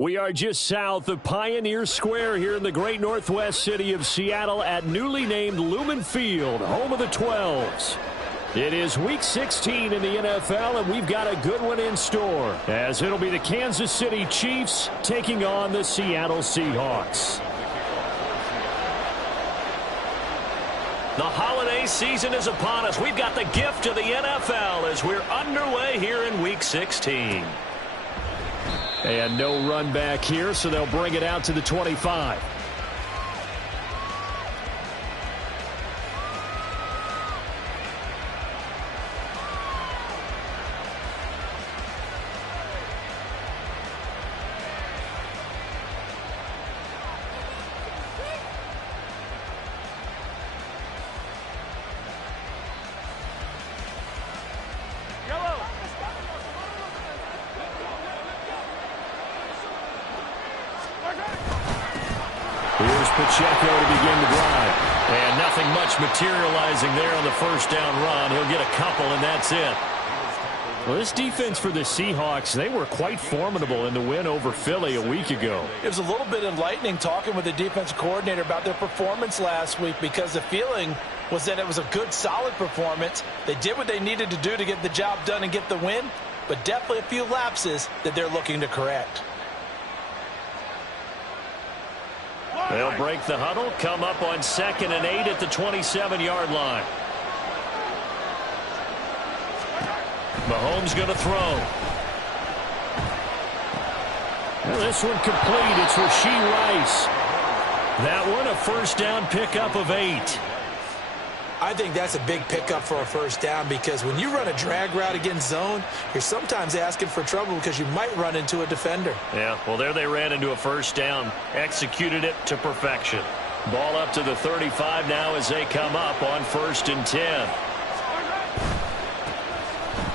We are just south of Pioneer Square here in the great northwest city of Seattle at newly named Lumen Field, home of the 12s. It is Week 16 in the NFL, and we've got a good one in store, as it'll be the Kansas City Chiefs taking on the Seattle Seahawks. The holiday season is upon us. We've got the gift of the NFL as we're underway here in Week 16. And no run back here, so they'll bring it out to the 25. Pacheco to begin the drive. And nothing much materializing there on the first down run. He'll get a couple, and that's it. Well, this defense for the Seahawks, they were quite formidable in the win over Philly a week ago. It was a little bit enlightening talking with the defensive coordinator about their performance last week, because the feeling was that it was a good, solid performance. They did what they needed to do to get the job done and get the win, but definitely a few lapses that they're looking to correct. They'll break the huddle, come up on 2nd and 8 at the 27-yard line. Mahomes going to throw. Well, this one complete. It's Rashee Rice. That one a first down pickup of 8. I think that's a big pickup for a first down, because when you run a drag route against zone, you're sometimes asking for trouble because you might run into a defender. Yeah, well, there they ran into a first down. Executed it to perfection. Ball up to the 35 now as they come up on 1st and 10.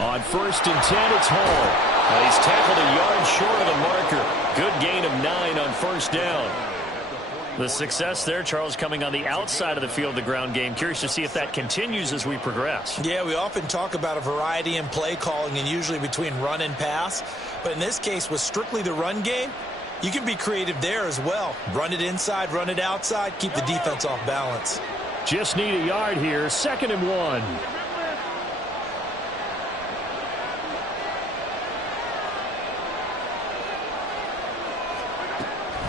On 1st and 10, it's Hall. He's tackled a yard short of the marker. Good gain of 9 on 1st down. The success there, Charles, coming on the outside of the field, the ground game. Curious to see if that continues as we progress. Yeah, we often talk about a variety in play calling, and usually between run and pass. But in this case, with strictly the run game, you can be creative there as well. Run it inside, run it outside, keep the defense off balance. Just need a yard here, 2nd and 1.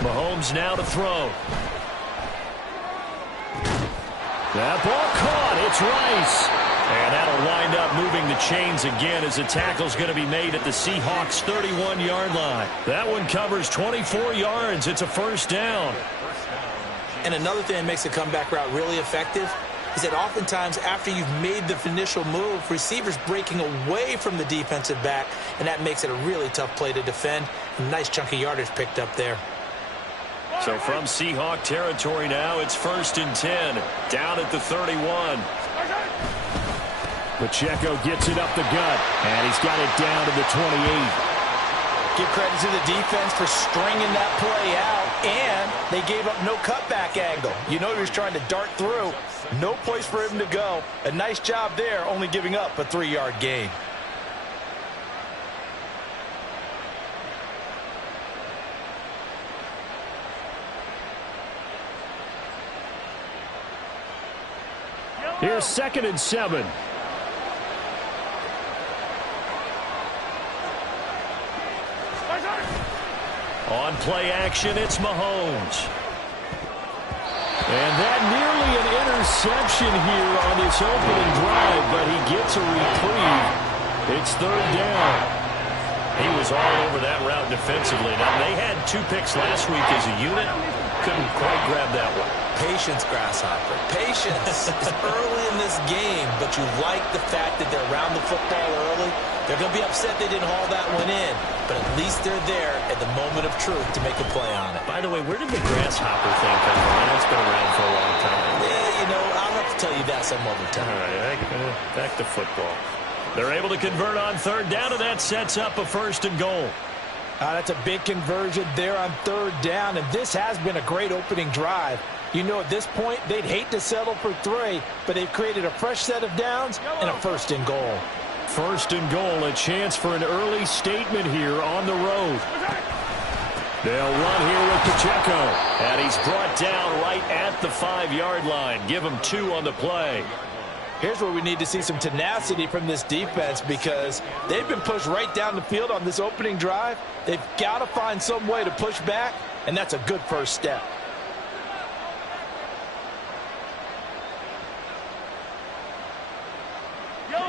Mahomes now to throw. That ball caught. It's Rice. And that'll wind up moving the chains again as the tackle's going to be made at the Seahawks' 31-yard line. That one covers 24 yards. It's a first down. And another thing that makes the comeback route really effective is that oftentimes after you've made the initial move, receivers breaking away from the defensive back, and that makes it a really tough play to defend. A nice chunk of yardage picked up there. So from Seahawk territory now, it's 1st and 10, down at the 31. Pacheco gets it up the gut, and he's got it down to the 28. Give credit to the defense for stringing that play out, and they gave up no cutback angle. You know he was trying to dart through. No place for him to go. A nice job there, only giving up a 3-yard gain. Here's 2nd and 7. On play action, it's Mahomes. And that nearly an interception here on this opening drive, but he gets a reprieve. It's 3rd down. He was all over that route defensively. Now, they had 2 picks last week as a unit. Couldn't quite grab that one. Patience, Grasshopper. Patience. It's early in this game, but you like the fact that they're around the football early. They're going to be upset they didn't haul that one in, but at least they're there at the moment of truth to make a play on it. By the way, where did the Grasshopper thing come from? I know it's been around for a long time. Yeah, you know, I'll have to tell you that some other time. All right, back to football. They're able to convert on 3rd down, and that sets up a 1st and goal. That's a big conversion there on 3rd down, and this has been a great opening drive. You know, at this point, they'd hate to settle for 3, but they've created a fresh set of downs and a 1st and goal. 1st and goal, a chance for an early statement here on the road. They'll run here with Pacheco. And he's brought down right at the 5-yard line. Give him 2 on the play. Here's where we need to see some tenacity from this defense because they've been pushed right down the field on this opening drive. They've got to find some way to push back, and that's a good first step.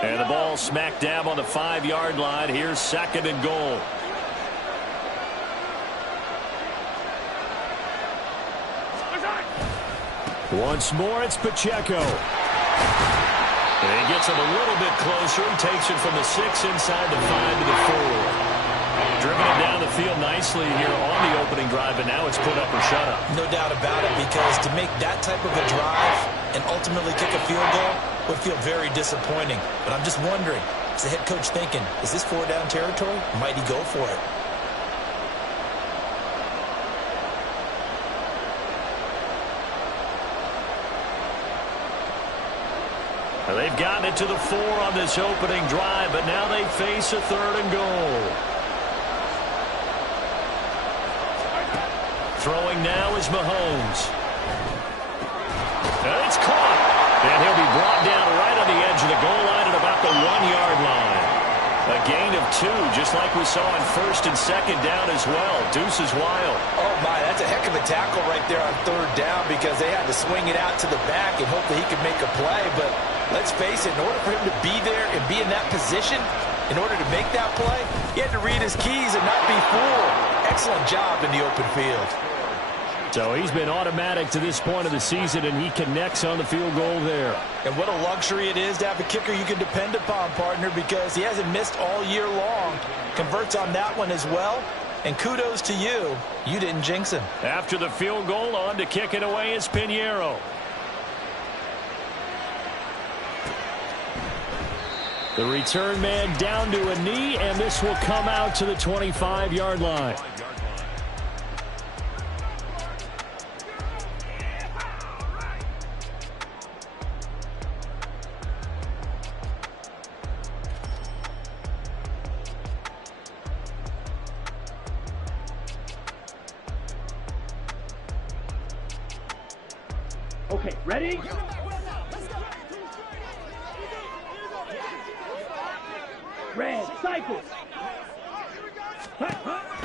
And the ball smack dab on the 5-yard line. Here's 2nd and goal. Once more, it's Pacheco. And he gets him a little bit closer. He takes it from the 6 inside the 5 to the 4. Driven it down the field nicely here on the opening drive, and now it's put up or shut up. No doubt about it, because to make that type of a drive and ultimately kick a field goal would feel very disappointing. But I'm just wondering, is the head coach thinking, is this 4-down territory? Might he go for it? They've gotten it to the 4 on this opening drive, but now they face a 3rd and goal. Throwing now is Mahomes. And it's caught. And he'll be brought down right on the edge of the goal line at about the 1-yard line. A gain of 2, just like we saw on 1st and 2nd down as well. Deuce is wild. Oh, my, that's a heck of a tackle right there on 3rd down because they had to swing it out to the back and hope that he could make a play. But let's face it, in order for him to be there and be in that position, in order to make that play, he had to read his keys and not be fooled. Excellent job in the open field. So he's been automatic to this point of the season, and he connects on the field goal there. And what a luxury it is to have a kicker you can depend upon, partner, because he hasn't missed all year long. Converts on that one as well. And kudos to you. You didn't jinx him. After the field goal, on to kick it away is Pinheiro. The return man down to a knee, and this will come out to the 25-yard line. Okay, ready? Red, cycle.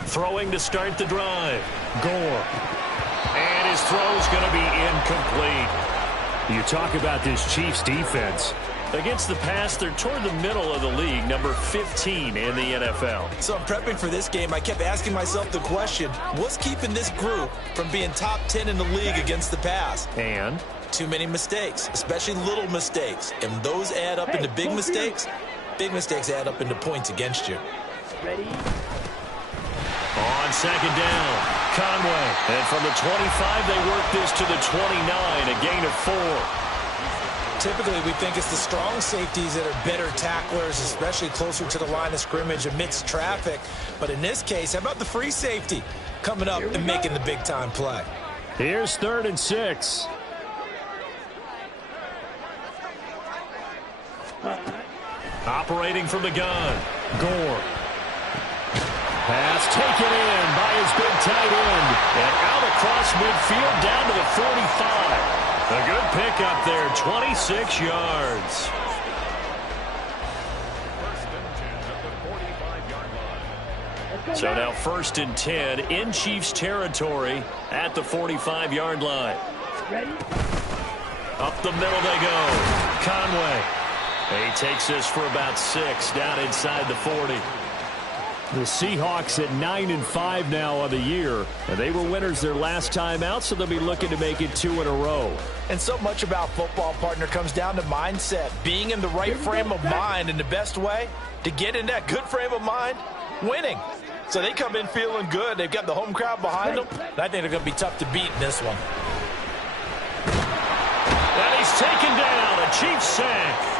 Throwing to start the drive. Gore. And his throw's going to be incomplete. You talk about this Chiefs defense. Against the pass, they're toward the middle of the league, number 15 in the NFL. So I'm prepping for this game. I kept asking myself the question, what's keeping this group from being top 10 in the league against the pass? And too many mistakes, especially little mistakes. And those add up into big mistakes. Big mistakes add up into points against you. Ready? On 2nd down, Conway. And from the 25, they work this to the 29, a gain of 4. Typically, we think it's the strong safeties that are better tacklers, especially closer to the line of scrimmage amidst traffic. But in this case, how about the free safety coming up and making the big-time play? here's 3rd and 6. Operating from the gun. Gore. Pass taken in by his big tight end. And out across midfield down to the 45. A good pickup there, 26 yards. So now 1st and 10 in Chiefs territory at the 45-yard line. Ready? Up the middle they go. Conway. He takes this for about 6 down inside the 40. The Seahawks at 9-5 now on the year. And they were winners their last time out, so they'll be looking to make it 2 in a row. And so much about football, partner, comes down to mindset. Being in the right frame of mind, and the best way to get in that good frame of mind, winning. So they come in feeling good. They've got the home crowd behind them. And I think they're going to be tough to beat in this one. And he's taken down, a Chiefs sack.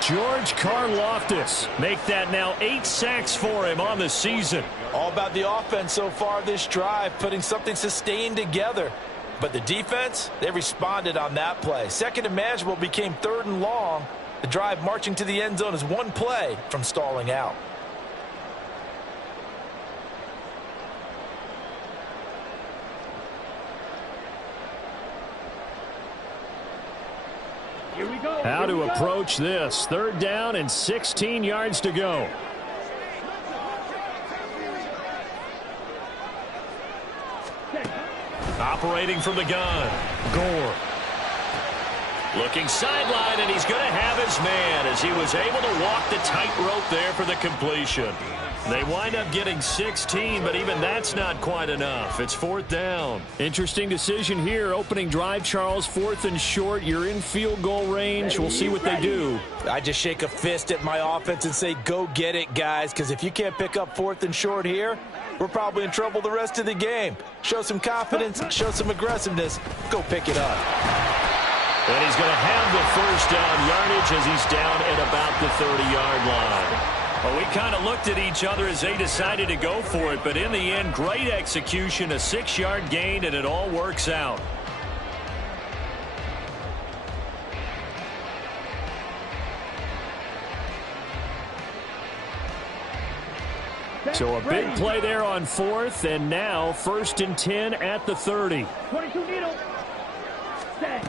George Karlaftis make that now 8 sacks for him on the season. All about the offense so far this drive, putting something sustained together. But the defense, they responded on that play. 2nd and manageable became 3rd and long. The drive marching to the end zone is 1 play from stalling out. Here we go. How to approach this. 3rd down and 16 yards to go. Operating from the gun. Gore. Looking sideline, and he's going to have his man as he was able to walk the tightrope there for the completion. They wind up getting 16, but even that's not quite enough. It's 4th down. Interesting decision here. Opening drive, Charles. 4th and short. You're in field goal range. We'll see what they do. I just shake a fist at my offense and say, go get it, guys, because if you can't pick up 4th and short here, we're probably in trouble the rest of the game. Show some confidence, show some aggressiveness, go pick it up. And he's going to have the 1st down yardage as he's down at about the 30-yard line. Well, we kind of looked at each other as they decided to go for it, but in the end, great execution, a 6-yard gain, and it all works out. So a big play there on 4th, and now 1st and 10 at the 30. 22 needle. Set.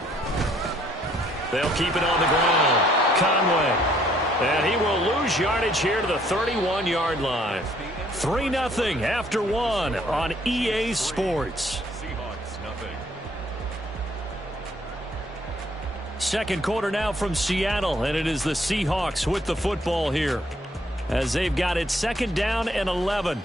They'll keep it on the ground. Conway. And he will lose yardage here to the 31-yard line. 3-0 after 1 on EA Sports. Second quarter now from Seattle, and it is the Seahawks with the football here as they've got it 2nd down and 11.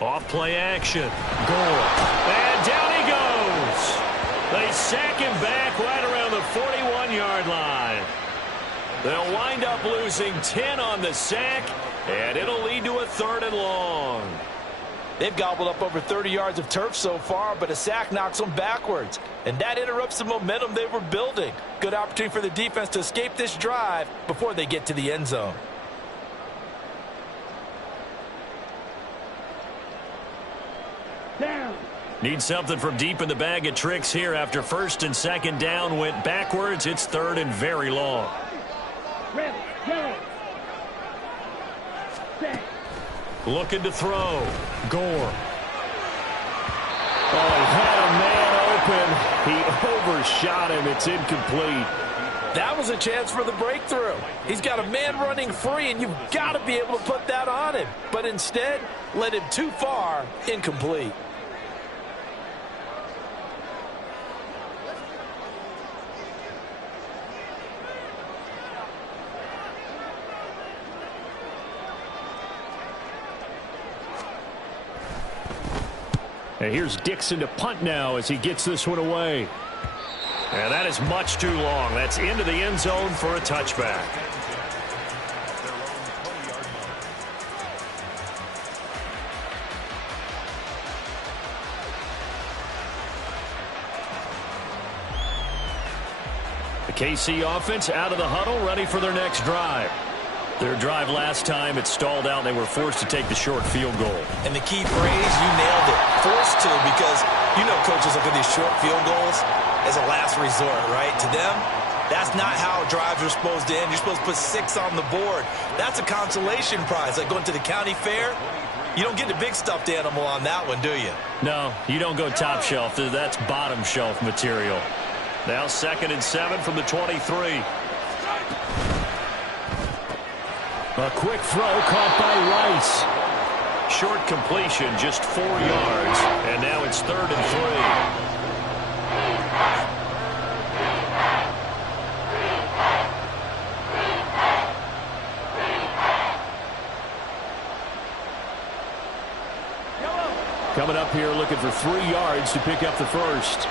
Off play action. Gore. And down he goes. They sack him back right around the 41-yard line. They'll wind up losing 10 on the sack, and it'll lead to a 3rd and long. They've gobbled up over 30 yards of turf so far, but a sack knocks them backwards. And that interrupts the momentum they were building. Good opportunity for the defense to escape this drive before they get to the end zone. Down. Need something from deep in the bag of tricks here after 1st and 2nd down went backwards. It's 3rd and very long. Red, yellow. Set. Looking to throw. Gore. Oh, he had a man open. He overshot him. It's incomplete. That was a chance for the breakthrough. He's got a man running free, and you've got to be able to put that on him. But instead, led him too far, incomplete. And here's Dixon to punt now as he gets this one away. And that is much too long. That's into the end zone for a touchback. The KC offense out of the huddle, ready for their next drive. Their drive last time, it stalled out. They were forced to take the short field goal. And the key phrase, you nailed it. Forced to, because you know coaches look at these short field goals as a last resort, right? To them, that's not how drives are supposed to end. You're supposed to put 6 on the board. That's a consolation prize, like going to the county fair. You don't get the big stuffed animal on that one, do you? No, you don't go top shelf. That's bottom shelf material. Now 2nd and 7 from the 23. A quick throw caught by Rice. Short completion, just 4 yards. And now it's 3rd and 3. Coming up here looking for 3 yards to pick up the first.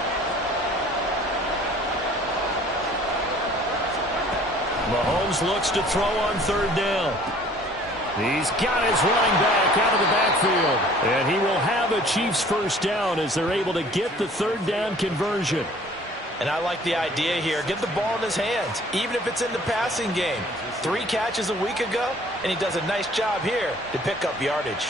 Mahomes looks to throw on 3rd down. He's got his running back out of the backfield. And he will have a Chiefs first down as they're able to get the third down conversion. And I like the idea here. Get the ball in his hands, even if it's in the passing game. 3 catches a week ago, and he does a nice job here to pick up yardage.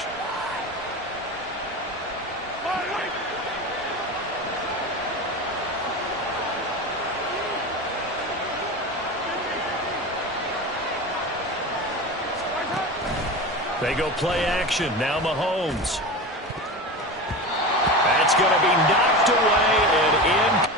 They go play action. Now Mahomes. That's going to be knocked away and in.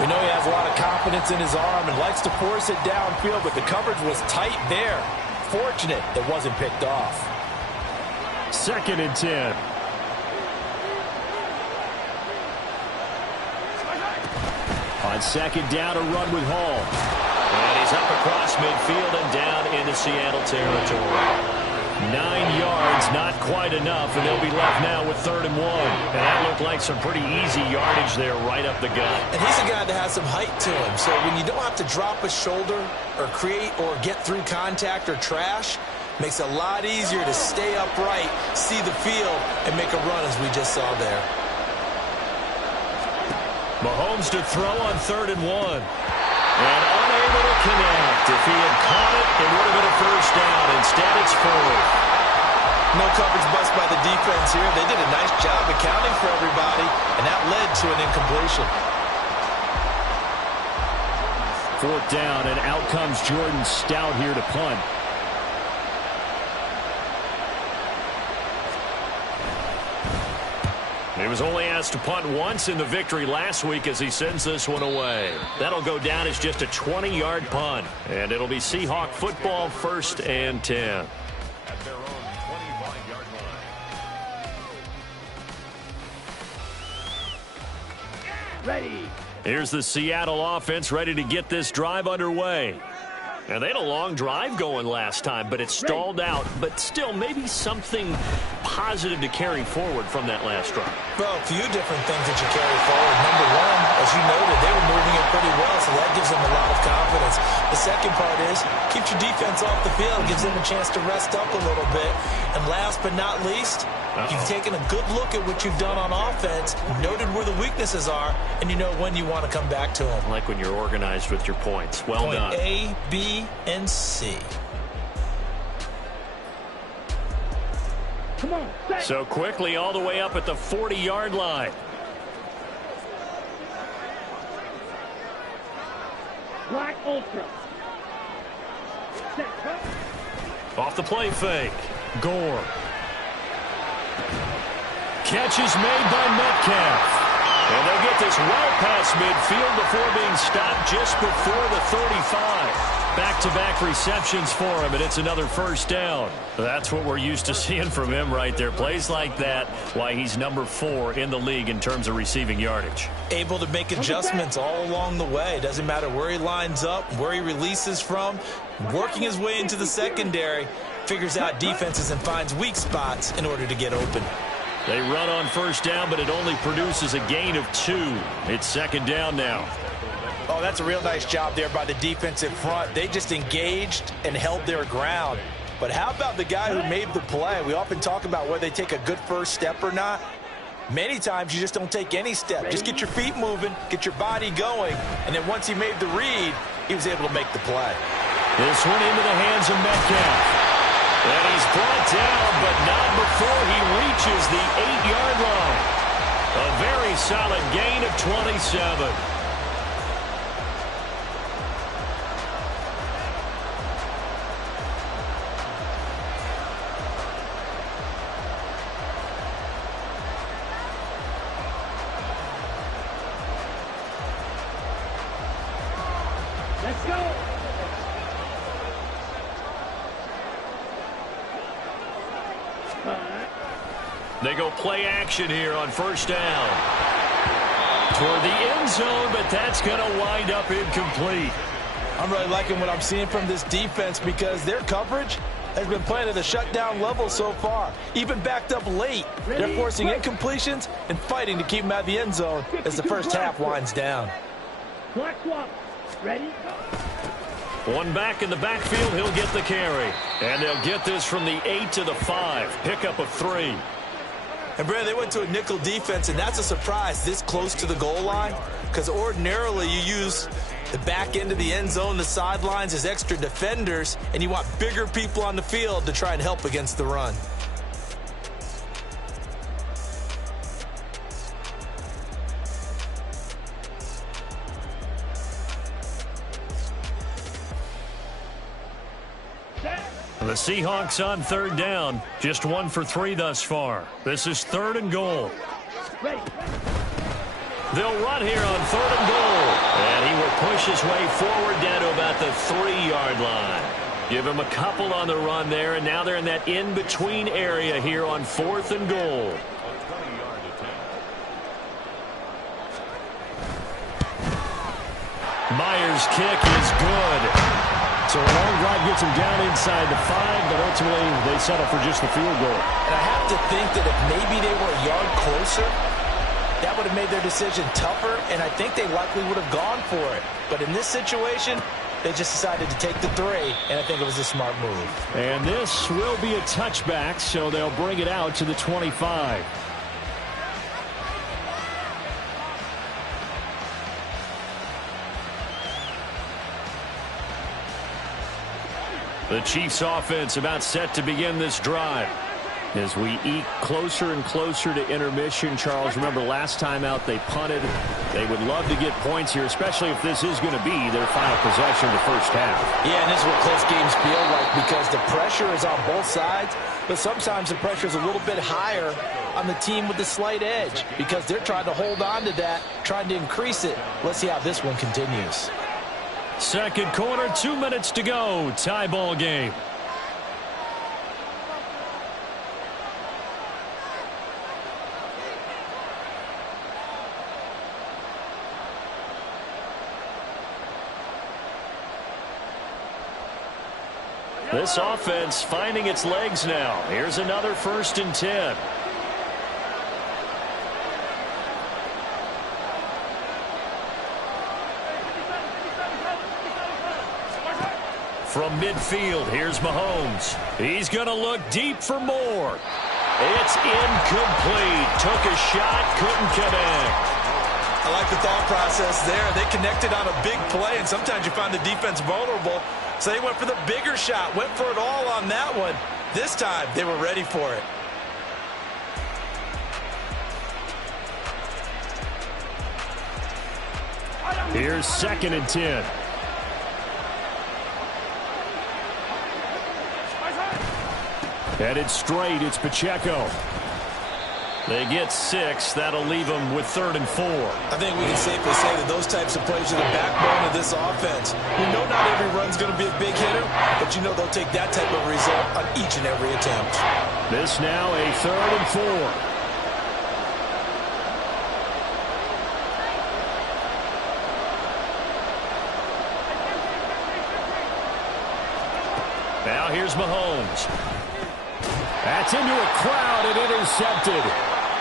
We know he has a lot of confidence in his arm and likes to force it downfield, but the coverage was tight there. Fortunate that wasn't picked off. 2nd and 10. On 2nd down, a run with Hall. And he's up across midfield and down into Seattle territory. 9 yards, not quite enough, and they'll be left now with 3rd and 1. And that looked like some pretty easy yardage there right up the gut. And he's a guy that has some height to him, so when you don't have to drop a shoulder or create or get through contact or trash, makes it a lot easier to stay upright, see the field, and make a run as we just saw there. Mahomes to throw on 3rd and 1. And unable to connect. If he had caught it, it would have been a first down. Instead, it's 4th. No coverage bust by the defense here. They did a nice job accounting for everybody, and that led to an incompletion. 4th down, and out comes Jordan Stout here to punt. He was only asked to punt once in the victory last week as he sends this one away. That'll go down as just a 20-yard punt. And it'll be Seahawk football, 1st and 10. At their own 25-yard line. Ready. Here's the Seattle offense ready to get this drive underway. And they had a long drive going last time, but it stalled out. But still, maybe something positive to carry forward from that last drive. Well, a few different things that you carry forward. Number one, as you noted, they were moving it pretty well, so that gives them a lot of confidence. The second part is, keeps your defense off the field, gives them a chance to rest up a little bit. And last but not least, you've taken a good look at what you've done on offense, noted where the weaknesses are, and you know when you want to come back to them. Like when you're organized with your points. Well done. Point A, B, and C. Come on. Set. So quickly all the way up at the 40-yard line. Black Ultra. Set. Cut. Off the play fake. Gore. Catch is made by Metcalf. And they'll get this well past midfield before being stopped just before the 35. Back-to-back receptions for him, and it's another first down. That's what we're used to seeing from him right there. Plays like that, why he's number 4 in the league in terms of receiving yardage. Able to make adjustments all along the way. Doesn't matter where he lines up, where he releases from. Working his way into the secondary, figures out defenses and finds weak spots in order to get open. They run on first down, but it only produces a gain of 2. It's 2nd down now. Oh, that's a real nice job there by the defensive front. They just engaged and held their ground. But how about the guy who made the play? We often talk about whether they take a good first step or not. Many times you just don't take any step. Just get your feet moving, get your body going, and then once he made the read, he was able to make the play. This one into the hands of Metcalf. And he's brought down, but not before he reaches the 8-yard line. A very solid gain of 27. Let's go. They go play action here on first down. Toward the end zone, but that's going to wind up incomplete. I'm really liking what I'm seeing from this defense because their coverage has been playing at a shutdown level so far. Even backed up late, they're forcing incompletions and fighting to keep them out of the end zone as the first half winds down. Black swap. Ready? One back in the backfield, he'll get the carry. And they'll get this from the 8 to the 5. Pickup of 3. And, Brad, they went to a nickel defense, and that's a surprise this close to the goal line because ordinarily you use the back end of the end zone, the sidelines as extra defenders, and you want bigger people on the field to try and help against the run. The Seahawks on third down. Just 1 for 3 thus far. This is 3rd and goal. Ready. They'll run here on 3rd and goal. And he will push his way forward down to about the 3-yard line. Give him a couple on the run there, and now they're in that in-between area here on 4th and goal. Myers' kick is good. So a long drive gets him down inside the 5, but ultimately they settle for just the field goal. And I have to think that if maybe they were a yard closer, that would have made their decision tougher, and I think they likely would have gone for it. But in this situation, they just decided to take the 3, and I think it was a smart move. And this will be a touchback, so they'll bring it out to the 25. The Chiefs offense about set to begin this drive. As we eke closer and closer to intermission, Charles, remember last time out they punted. They would love to get points here, especially if this is going to be their final possession of the first half. Yeah, and this is what close games feel like because the pressure is on both sides, but sometimes the pressure is a little bit higher on the team with the slight edge because they're trying to hold on to that, trying to increase it. Let's see how this one continues. Second quarter, 2 minutes to go. Tie ball game. This offense finding its legs now. Here's another 1st and 10. From midfield, here's Mahomes. He's going to look deep for more. It's incomplete. Took a shot, couldn't connect. I like the thought process there. They connected on a big play, and sometimes you find the defense vulnerable. So they went for the bigger shot, went for it all on that one. This time, they were ready for it. Here's 2nd and 10. Headed straight, it's Pacheco. They get 6. That'll leave them with 3rd and 4. I think we can safely say that those types of plays are the backbone of this offense. We know not every run's going to be a big hitter, but you know they'll take that type of result on each and every attempt. This now a 3rd and 4. Now here's Mahomes. That's into a crowd and intercepted.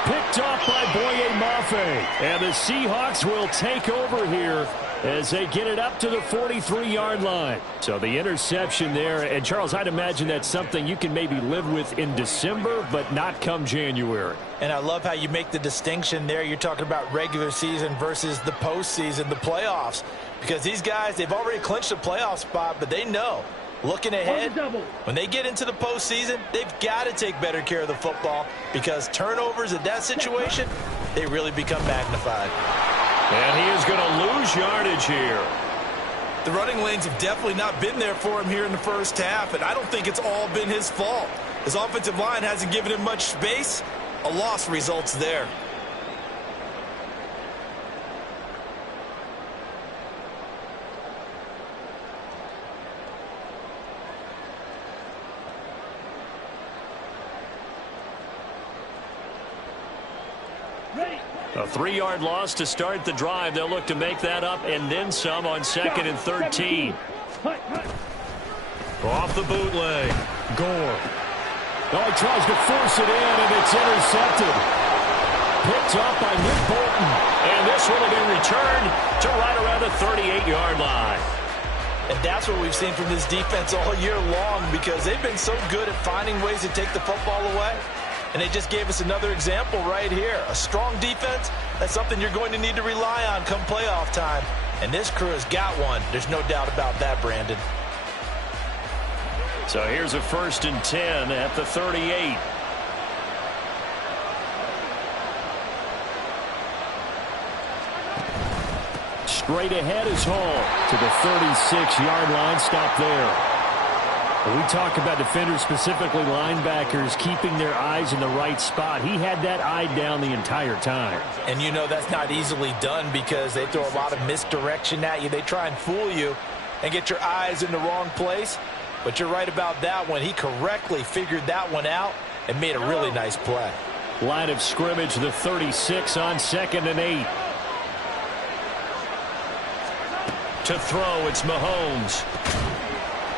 Picked off by Boye Mafe. And the Seahawks will take over here as they get it up to the 43-yard line. So the interception there. And, Charles, I'd imagine that's something you can maybe live with in December, but not come January. And I love how you make the distinction there. You're talking about regular season versus the postseason, the playoffs. Because these guys, they've already clinched a playoff spot, but they know. Looking ahead, when they get into the postseason, they've got to take better care of the football because turnovers in that situation, they really become magnified. And he is going to lose yardage here. The running lanes have definitely not been there for him here in the first half, and I don't think it's all been his fault. His offensive line hasn't given him much space. A loss results there. A 3-yard loss to start the drive. They'll look to make that up and then some on 2nd and 13. Off the bootleg. Gore. Oh, he tries to force it in, and it's intercepted. Picked up by Nick Bolton. And this one will be returned to right around the 38-yard line. And that's what we've seen from this defense all year long, because they've been so good at finding ways to take the football away. And they just gave us another example right here. A strong defense, that's something you're going to need to rely on come playoff time. And this crew has got one. There's no doubt about that, Brandon. So here's a 1st and 10 at the 38. Straight ahead is Hall to the 36-yard line. Stop there. We talk about defenders, specifically linebackers, keeping their eyes in the right spot. He had that eye down the entire time. And you know that's not easily done because they throw a lot of misdirection at you. They try and fool you and get your eyes in the wrong place. But you're right about that one. He correctly figured that one out and made a really nice play. Line of scrimmage, the 36 on 2nd and 8. To throw, it's Mahomes.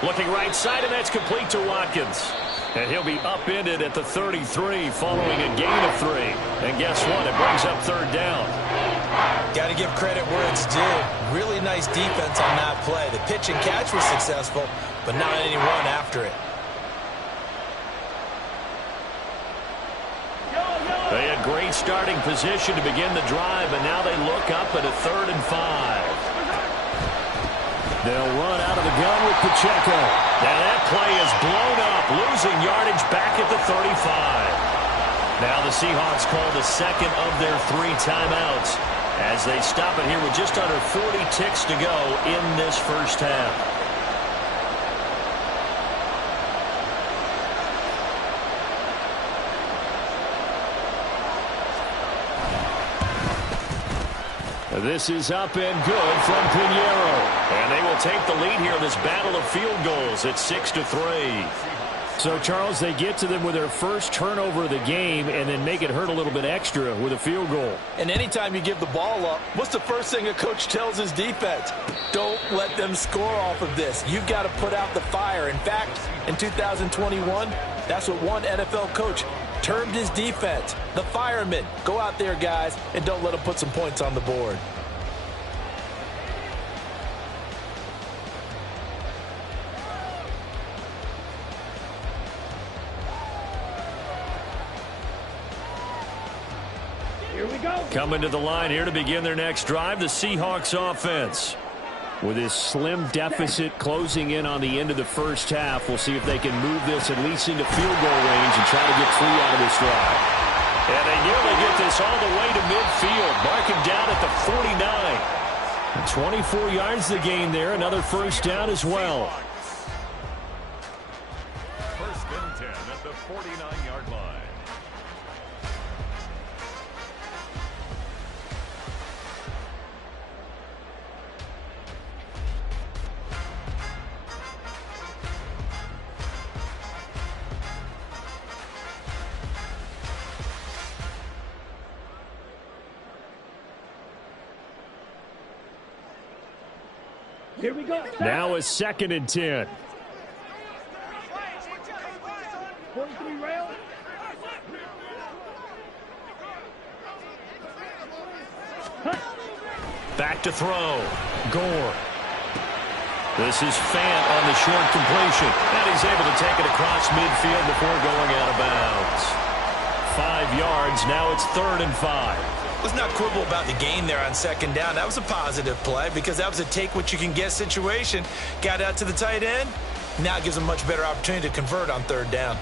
Looking right side, and that's complete to Watkins. And he'll be upended at the 33 following a gain of 3. And guess what? It brings up 3rd down. Got to give credit where it's due. Really nice defense on that play. The pitch and catch was successful, but not any run after it. They had great starting position to begin the drive, and now they look up at a 3rd and 5. They'll run out of the gun with Pacheco. Now that play is blown up, losing yardage back at the 35. Now the Seahawks call the 2nd of their 3 timeouts as they stop it here with just under 40 ticks to go in this first half. This is up and good from Pinheiro. And they will take the lead here in this battle of field goals at 6-3. So, Charles, they get to them with their first turnover of the game and then make it hurt a little bit extra with a field goal. And anytime you give the ball up, what's the first thing a coach tells his defense? Don't let them score off of this. You've got to put out the fire. In fact, in 2021, that's what one NFL coach termed his defense, the firemen. Go out there, guys, and don't let them put some points on the board. Here we go. Coming to the line here to begin their next drive, the Seahawks offense. With this slim deficit closing in on the end of the first half, we'll see if they can move this at least into field goal range and try to get 3 out of this drive. And they nearly get this all the way to midfield, marking down at the 49. 24 yards the gain there, another first down as well. 1st and 10 at the 49-yard line. Here we go. Now a 2nd and 10. 43 rail. Back to throw. Gore. This is Fant on the short completion. And he's able to take it across midfield before going out of bounds. 5 yards. Now it's 3rd and 5. Let's not quibble about the gain there on 2nd down. That was a positive play because that was a take-what-you-can-get situation. Got out to the tight end. Now it gives them a much better opportunity to convert on 3rd down.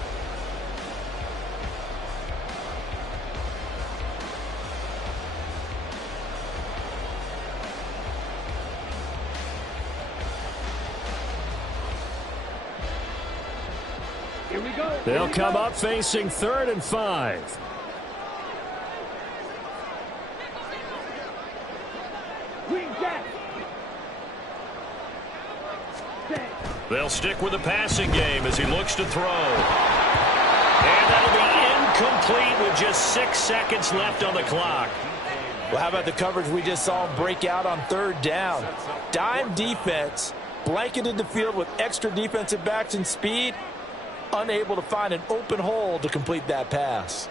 Here we go. They'll come up facing 3rd and 5. They'll stick with the passing game as he looks to throw. And that'll be incomplete with just 6 seconds left on the clock. Well, how about the coverage we just saw him break out on third down? Dime defense, blanketed the field with extra defensive backs and speed, unable to find an open hole to complete that pass.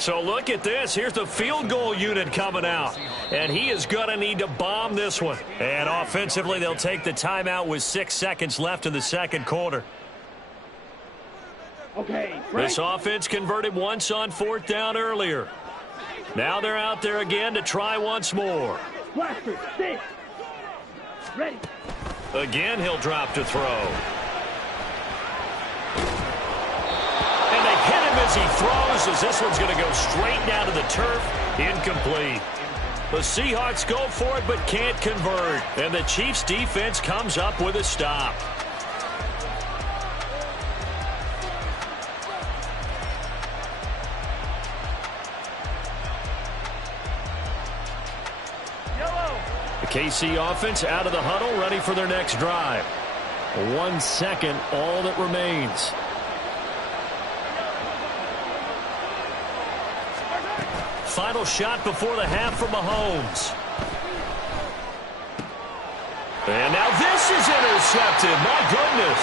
So look at this. Here's the field goal unit coming out. And he is going to need to bomb this one. And offensively, they'll take the timeout with 6 seconds left in the second quarter. Okay, This offense converted once on fourth down earlier. Now they're out there again to try once more. Blaster, stay. Ready. Again, he'll drop to throw. And they hit him as he throws, as this one's going to go straight down to the turf. Incomplete. The Seahawks go for it but can't convert. And the Chiefs defense comes up with a stop. The KC offense out of the huddle, ready for their next drive. 1 second, all that remains. Final shot before the half from Mahomes. And now this is intercepted. My goodness.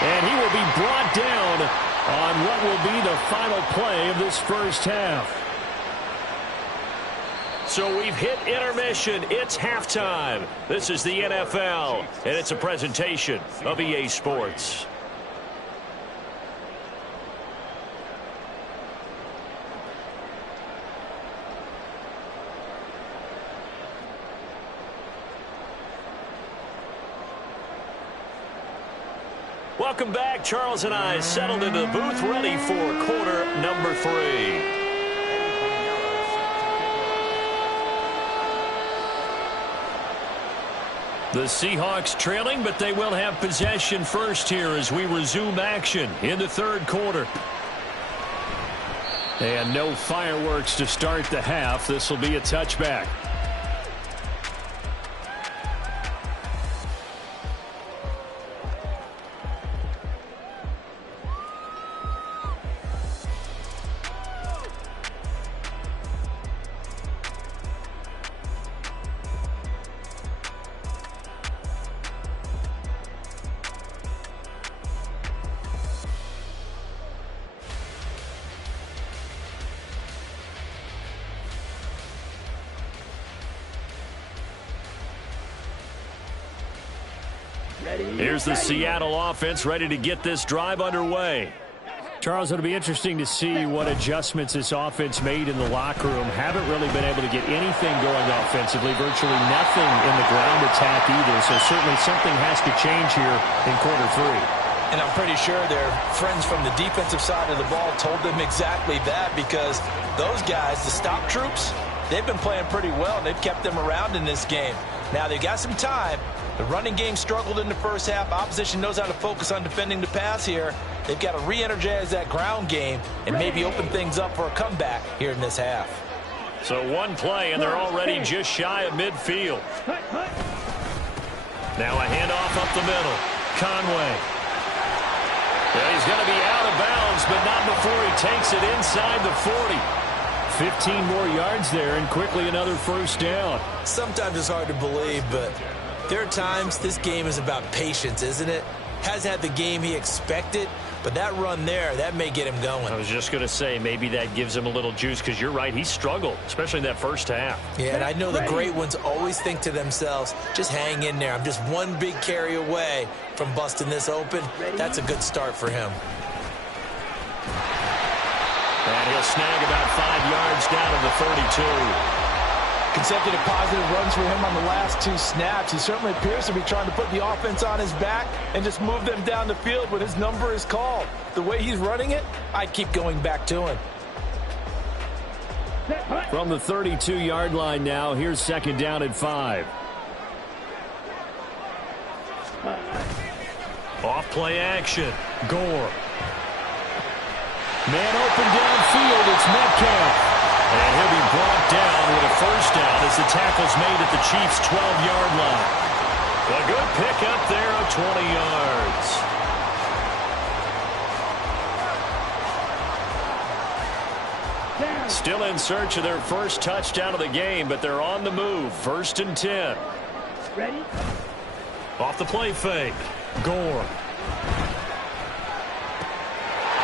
And he will be brought down on what will be the final play of this first half. So we've hit intermission. It's halftime. This is the NFL, and it's a presentation of EA Sports. Welcome back. Charles and I settled into the booth, ready for quarter number 3. The Seahawks trailing, but they will have possession first here as we resume action in the third quarter. And no fireworks to start the half. This will be a touchback. Here's the Seattle offense ready to get this drive underway. Charles, it'll be interesting to see what adjustments this offense made in the locker room. Haven't really been able to get anything going offensively, virtually nothing in the ground attack either. So certainly something has to change here in quarter 3. And I'm pretty sure their friends from the defensive side of the ball told them exactly that, because those guys, the stop troops, they've been playing pretty well, and they've kept them around in this game. Now they've got some time. The running game struggled in the first half. Opposition knows how to focus on defending the pass here. They've got to re-energize that ground game and maybe open things up for a comeback here in this half. So one play, and they're already just shy of midfield. Now a handoff up the middle. Conway. Yeah, he's going to be out of bounds, but not before he takes it inside the 40. 15 more yards there, and quickly another first down. Sometimes it's hard to believe, but there are times this game is about patience, isn't it? Has had the game he expected, but that run there, that may get him going. I was just going to say, maybe that gives him a little juice, because you're right, he struggled, especially in that first half. Yeah, and I know the great ones always think to themselves, just hang in there. I'm just one big carry away from busting this open. That's a good start for him. And he'll snag about 5 yards down to the 32. Consecutive positive runs for him on the last 2 snaps. He certainly appears to be trying to put the offense on his back and just move them down the field when his number is called. The way he's running it, I'd keep going back to him. From the 32-yard line now, here's second down at 5. Off play action. Gore. Man open downfield, it's Metcalf. And he'll be brought down with a first down as the tackle's made at the Chiefs' 12-yard line. A good pickup there of 20 yards. Still in search of their first touchdown of the game, but they're on the move. 1st and 10. Ready? Off the play fake. Gore.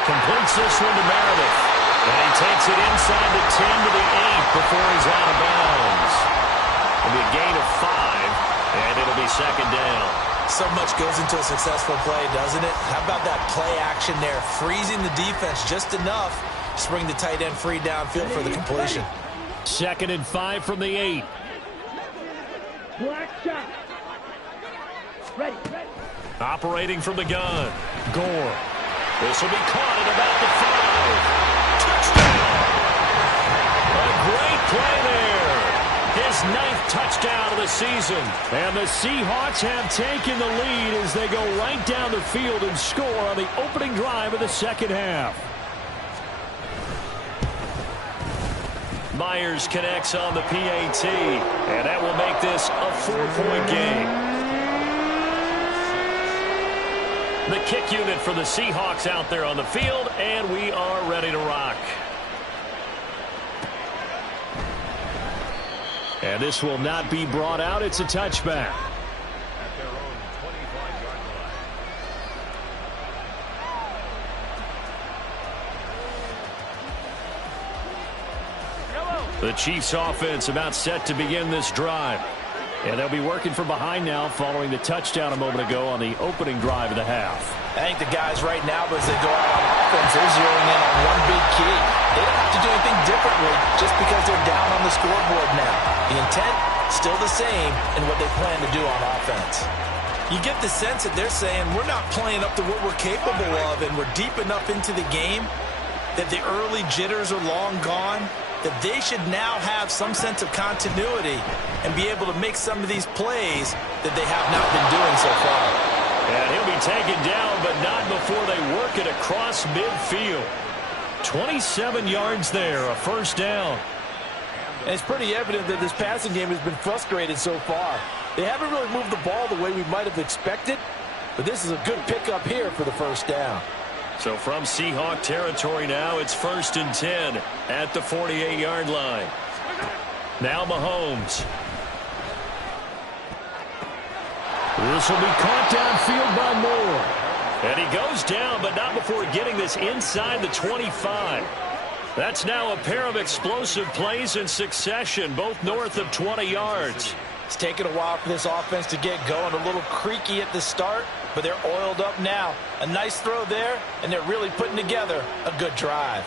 Completes this one to Meredith. And he takes it inside the 10 to the 8 before he's out of bounds. It'll be a gain of 5, and it'll be 2nd down. So much goes into a successful play, doesn't it? How about that play action there? Freezing the defense just enough to bring the tight end free downfield for the completion. 2nd and 5 from the 8. Black shot. Ready. Operating from the gun. Gore. This will be caught at about the 5. Touchdown! A great play there. His 9th touchdown of the season. And the Seahawks have taken the lead as they go right down the field and score on the opening drive of the second half. Myers connects on the PAT, and that will make this a 4-point game. The kick unit for the Seahawks out there on the field, and we are ready to rock. And this will not be brought out. It's a touchback. The Chiefs offense about set to begin this drive. And they'll be working from behind now following the touchdown a moment ago on the opening drive of the half. I think the guys right now, as they go out on offense, they're zeroing in on one big key. They don't have to do anything differently just because they're down on the scoreboard now. The intent, still the same in what they plan to do on offense. You get the sense that they're saying we're not playing up to what we're capable of, and we're deep enough into the game that the early jitters are long gone, that they should now have some sense of continuity and be able to make some of these plays that they have not been doing so far. And he'll be taken down, but not before they work it across midfield. 27 yards there, a first down. And it's pretty evident that this passing game has been frustrated so far. They haven't really moved the ball the way we might have expected, but this is a good pickup here for the first down. So from Seahawk territory now, it's 1st and 10 at the 48-yard line. Now Mahomes. This will be caught downfield by Moore. And he goes down, but not before getting this inside the 25. That's now a pair of explosive plays in succession, both north of 20 yards. It's taken a while for this offense to get going, a little creaky at the start, but they're oiled up now. A nice throw there, and they're really putting together a good drive.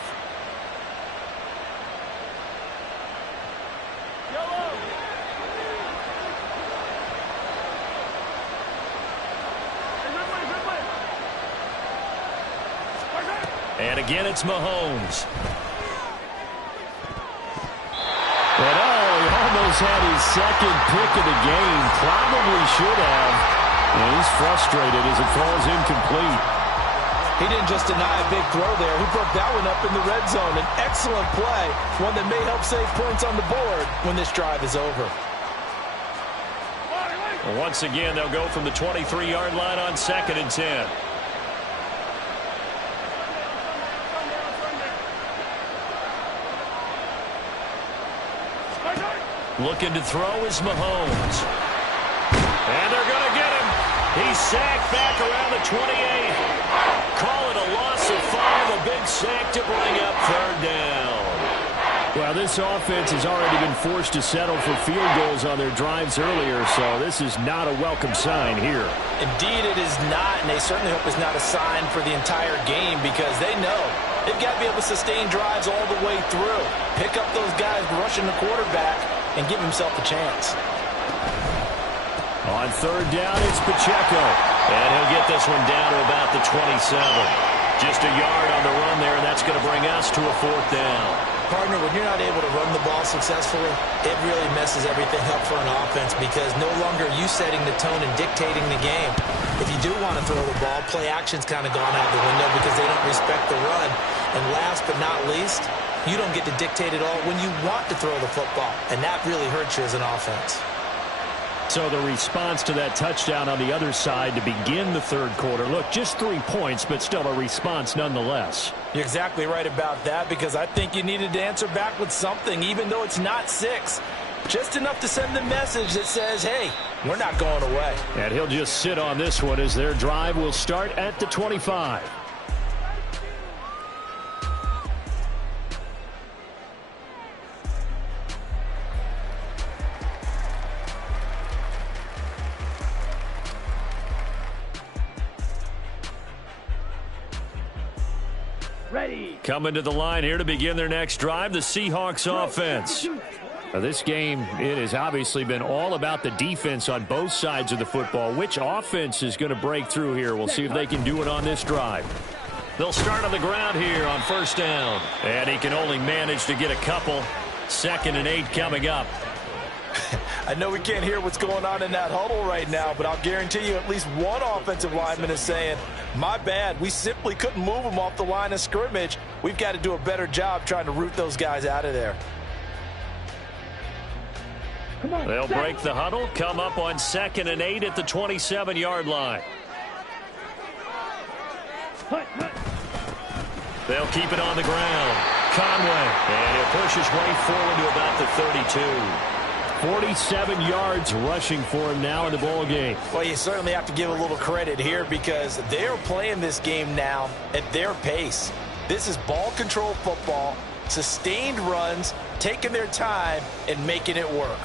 And again, it's Mahomes. But he almost had his second pick of the game. Probably should have. And he's frustrated as it falls incomplete. He didn't just deny a big throw there. He broke that one up in the red zone. An excellent play, one that may help save points on the board when this drive is over. Well, once again, they'll go from the 23-yard line on 2nd and 10. Looking to throw is Mahomes. And they're going to get him. He's sacked back around the 28. Call it a loss of 5, a big sack to bring up 3rd down. Well, this offense has already been forced to settle for field goals on their drives earlier, so this is not a welcome sign here. Indeed, it is not, and they certainly hope it's not a sign for the entire game because they know they've got to be able to sustain drives all the way through. Pick up those guys rushing the quarterback and give himself a chance. On 3rd down, it's Pacheco. And he'll get this one down to about the 27. Just a yard on the run there, and that's going to bring us to a 4th down. Partner, when you're not able to run the ball successfully, it really messes everything up for an offense because no longer are you setting the tone and dictating the game. If you do want to throw the ball, play action's kind of gone out the window because they don't respect the run. And last but not least, you don't get to dictate it all when you want to throw the football, and that really hurts you as an offense. So the response to that touchdown on the other side to begin the third quarter. Look, just 3 points, but still a response nonetheless. You're exactly right about that, because I think you needed to answer back with something, even though it's not 6. Just enough to send the message that says, hey, we're not going away. And he'll just sit on this one as their drive will start at the 25. Ready. Coming to the line here to begin their next drive, the Seahawks offense. Now, this game, it has obviously been all about the defense on both sides of the football. Which offense is going to break through here? We'll see if they can do it on this drive. They'll start on the ground here on first down. And he can only manage to get a couple. 2nd and 8 coming up. I know we can't hear what's going on in that huddle right now, but I'll guarantee you at least one offensive lineman is saying, my bad, we simply couldn't move them off the line of scrimmage. We've got to do a better job trying to root those guys out of there. They'll break the huddle, come up on 2nd and 8 at the 27-yard line. They'll keep it on the ground. Conway, and he'll push his way forward to about the 32. 47 yards rushing for him now in the ball game. Well, you certainly have to give a little credit here because they're playing this game now at their pace. This is ball control football, sustained runs, taking their time and making it work.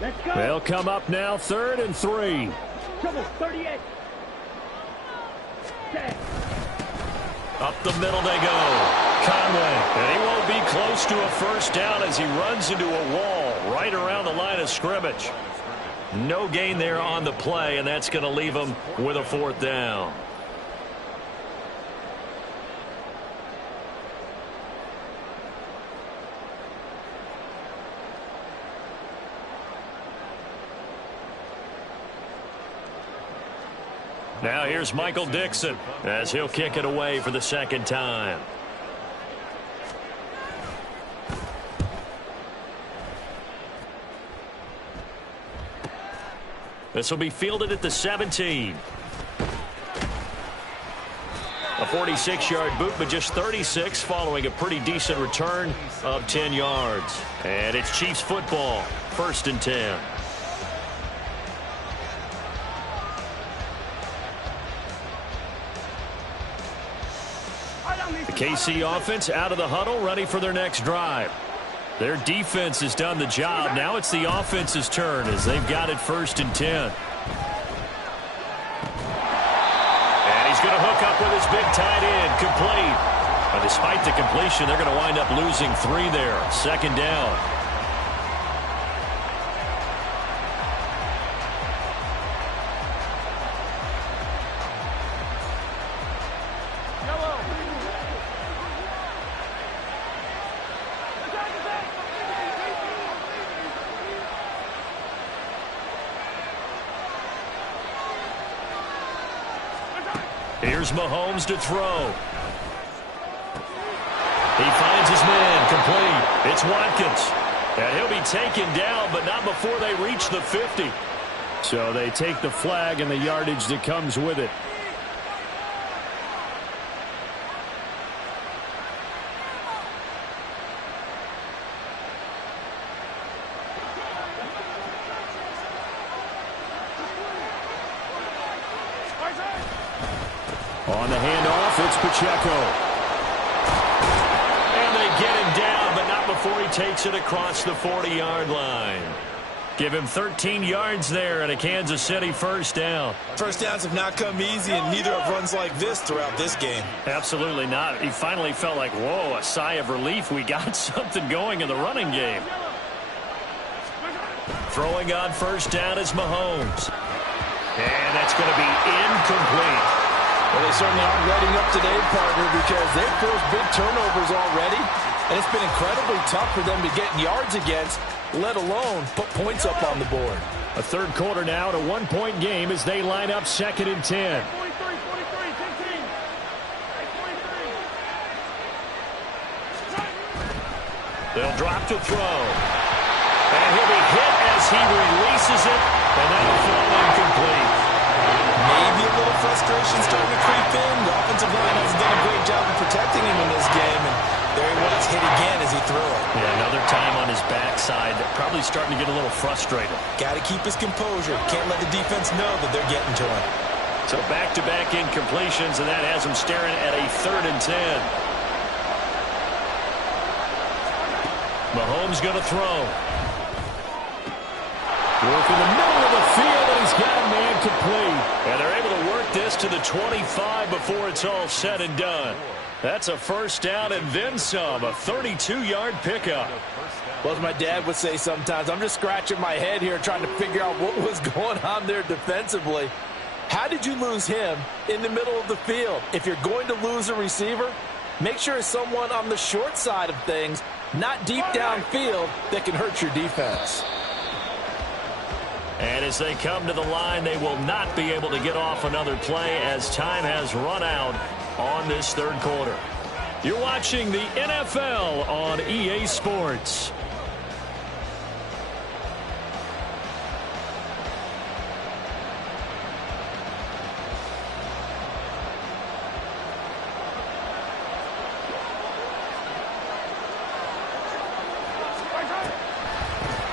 Let's go. They'll come up now 3rd and 3. Trouble, 38. Set. Up the middle they go. Conway. And he won't be close to a first down as he runs into a wall right around the line of scrimmage. No gain there on the play, and that's going to leave him with a 4th down. Now here's Michael Dixon as he'll kick it away for the 2nd time. This will be fielded at the 17. A 46-yard boot, but just 36 following a pretty decent return of 10 yards. And it's Chiefs football, 1st and 10. The KC offense out of the huddle, ready for their next drive. Their defense has done the job. Now it's the offense's turn as they've got it 1st and 10. And he's going to hook up with his big tight end, complete. But despite the completion, they're going to wind up losing 3 there. 2nd down. Here's Mahomes to throw. He finds his man, complete. It's Watkins. And he'll be taken down, but not before they reach the 50. So they take the flag and the yardage that comes with it. On the handoff, it's Pacheco. And they get him down, but not before he takes it across the 40-yard line. Give him 13 yards there and a Kansas City 1st down. First downs have not come easy, and neither have runs like this throughout this game. Absolutely not. He finally felt like, whoa, a sigh of relief. We got something going in the running game. Throwing on 1st down is Mahomes. And that's going to be incomplete. Well, they certainly aren't letting up today, partner, because they've forced big turnovers already, and it's been incredibly tough for them to get yards against, let alone put points up on the board. A third quarter now, and a one-point game as they line up 2nd and 10. They'll drop to throw. And he'll be hit as he releases it, and that'll fall incomplete. Maybe a little frustration starting to creep in. The offensive line hasn't done a great job of protecting him in this game, and there he was, hit again as he threw it. Yeah, another time on his backside, probably starting to get a little frustrated. Got to keep his composure. Can't let the defense know that they're getting to him. So back-to-back incompletions, and that has him staring at a 3rd and 10. Mahomes going to throw. Work in the middle of the field, and he's got a man complete. And they're able to work this to the 25 before it's all said and done. That's a first down and then some, a 32-yard pickup. Well, as my dad would say sometimes, I'm just scratching my head here trying to figure out what was going on there defensively. How did you lose him in the middle of the field? If you're going to lose a receiver, make sure it's someone on the short side of things, not deep downfield, that can hurt your defense. And as they come to the line, they will not be able to get off another play as time has run out on this third quarter. You're watching the NFL on EA Sports.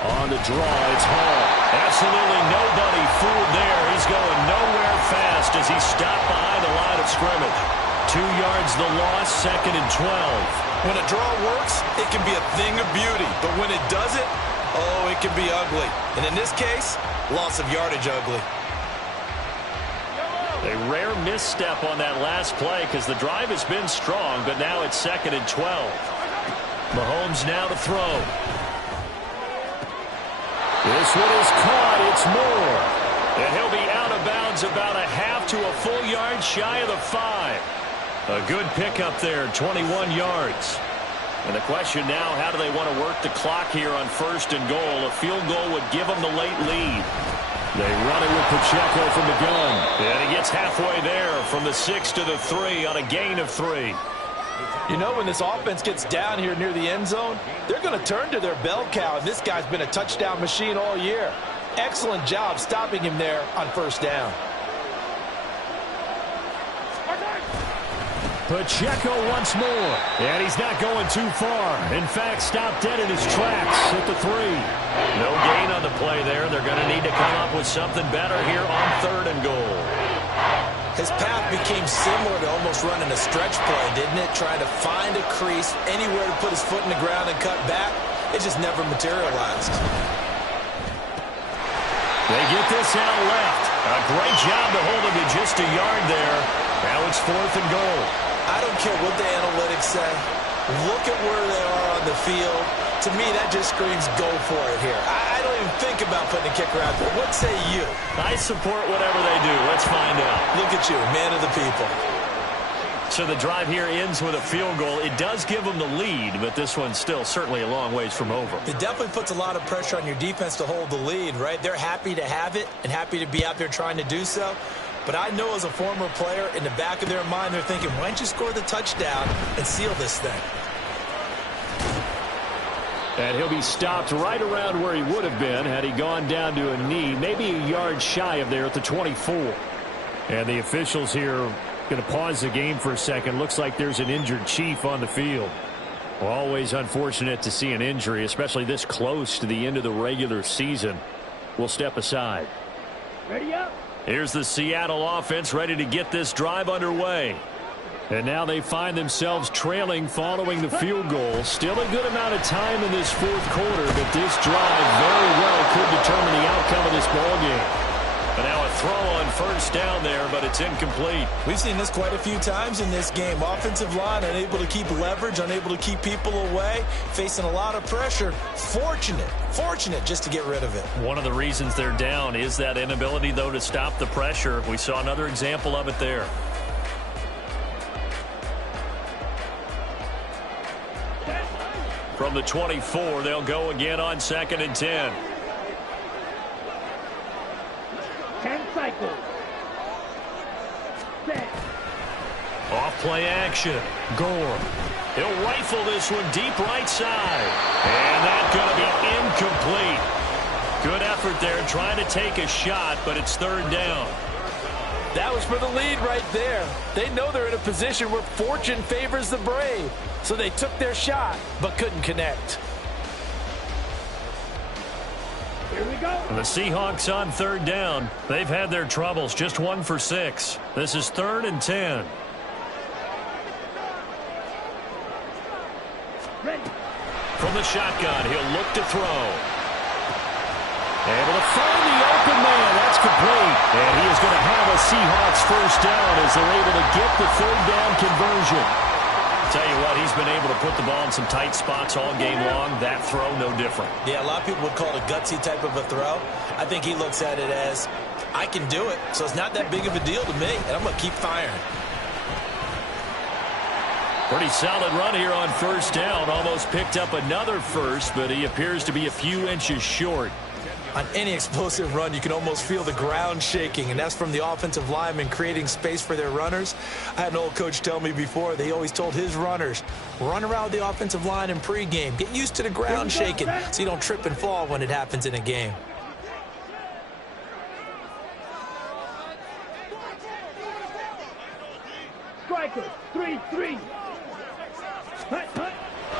On the draw, it's Hall. Absolutely nobody fooled there. He's going nowhere fast as he stopped behind the line of scrimmage. 2 yards the loss, 2nd and 12. When a draw works, it can be a thing of beauty. But when it doesn't, oh, it can be ugly. And in this case, loss of yardage ugly. A rare misstep on that last play because the drive has been strong, but now it's 2nd and 12. Mahomes now to throw. This one is caught. It's Moore. And he'll be out of bounds about a half to a full yard shy of the 5. A good pickup there, 21 yards. And the question now, how do they want to work the clock here on 1st and goal? A field goal would give them the late lead. They run it with Pacheco from the gun. And he gets halfway there from the 6 to the 3 on a gain of 3. You know, when this offense gets down here near the end zone, they're going to turn to their bell cow, and this guy's been a touchdown machine all year. Excellent job stopping him there on 1st down. Pacheco once more. And he's not going too far. In fact, stopped dead in his tracks at the 3. No gain on the play there. They're going to need to come up with something better here on 3rd and goal. His path became similar to almost running a stretch play, didn't it? Trying to find a crease, anywhere to put his foot in the ground and cut back. It just never materialized. They get this out left. A great job to hold him to just a yard there. Now it's 4th and goal. I don't care what the analytics say. Look at where they are on the field. To me, that just screams go for it here. I don't even think about putting a kicker out there. What say you? I support whatever they do. Let's find out. Look at you, man of the people. So the drive here ends with a field goal. It does give them the lead, but this one's still certainly a long ways from over. It definitely puts a lot of pressure on your defense to hold the lead, right? They're happy to have it and happy to be out there trying to do so. But I know as a former player, in the back of their mind, they're thinking, why don't you score the touchdown and seal this thing? And he'll be stopped right around where he would have been had he gone down to a knee, maybe a yard shy of there at the 24. And the officials here going to pause the game for a second. Looks like there's an injured Chief on the field. Well, always unfortunate to see an injury, especially this close to the end of the regular season. We'll step aside. Ready up. Here's the Seattle offense ready to get this drive underway. And now they find themselves trailing following the field goal. Still a good amount of time in this 4th quarter, but this drive very well could determine the outcome of this ball game. And now a throw on 1st first down there, but it's incomplete. We've seen this quite a few times in this game. Offensive line unable to keep leverage, unable to keep people away, facing a lot of pressure. Fortunate just to get rid of it. One of the reasons they're down is that inability, though, to stop the pressure. We saw another example of it there. From the 24, they'll go again on 2nd and 10. 10 cycles. Set. Off play action. Gore. He'll rifle this one deep right side. And that's going to be incomplete. Good effort there trying to take a shot, but it's 3rd down. That was for the lead right there. They know they're in a position where fortune favors the brave. So they took their shot, but couldn't connect. Here we go. The Seahawks on 3rd down. They've had their troubles, just 1 for 6. This is 3rd and 10. Ready. From the shotgun, he'll look to throw. Able to find the open man. That's complete. And he is going to have a Seahawks first down as they're able to get the 3rd down conversion. Tell you what, he's been able to put the ball in some tight spots all game long. That throw, no different. Yeah, a lot of people would call it a gutsy type of a throw. I think he looks at it as, I can do it, so it's not that big of a deal to me, and I'm going to keep firing. Pretty solid run here on 1st down. Almost picked up another first, but he appears to be a few inches short. On any explosive run, you can almost feel the ground shaking, and that's from the offensive linemen creating space for their runners. I had an old coach tell me before, they always told his runners, run around the offensive line in pregame. Get used to the ground shaking so you don't trip and fall when it happens in a game. Striker, 3-3.